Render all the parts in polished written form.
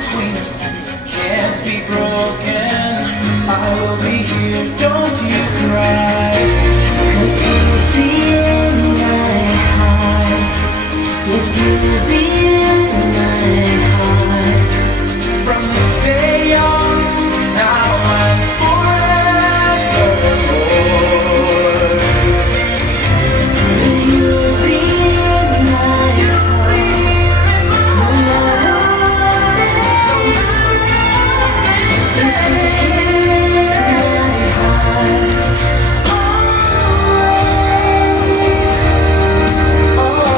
between us can't be broken. I will be here, don't you cry. 'Cause you'll be in my heart. Yes, you'll be in my heart. From this day on, now and forevermore. You'll be in my heart. No matter what it is, you can hear in my heart. Always, always.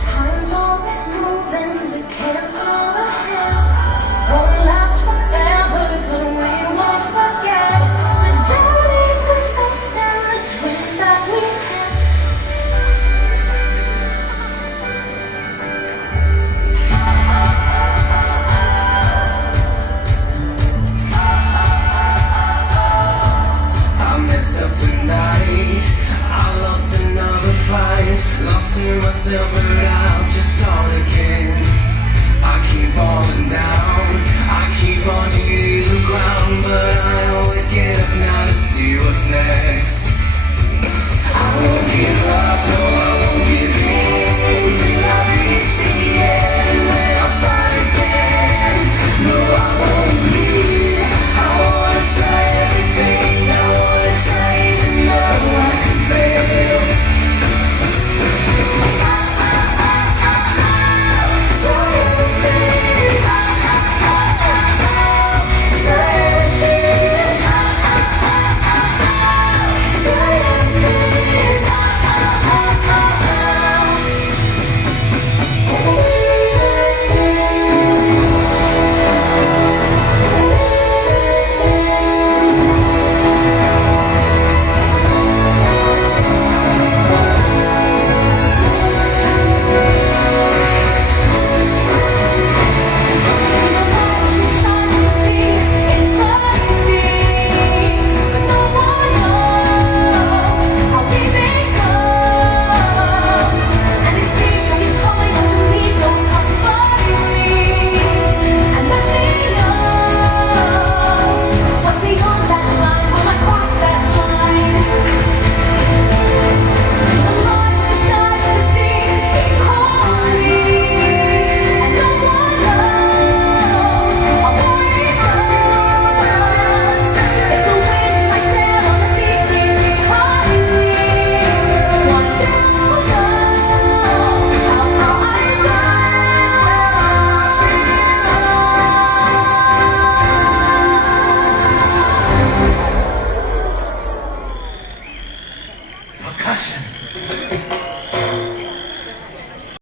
Time's always moving, we can't slow the hand. Won't last forever, but we won't forget the journeys we face and the dreams that we had. I mess up tonight. I lost another fight. Lost in myself, but I'll just start again. I keep falling down. I keep on hitting the ground, but I always get up now to see what's next. I won't give up, no, I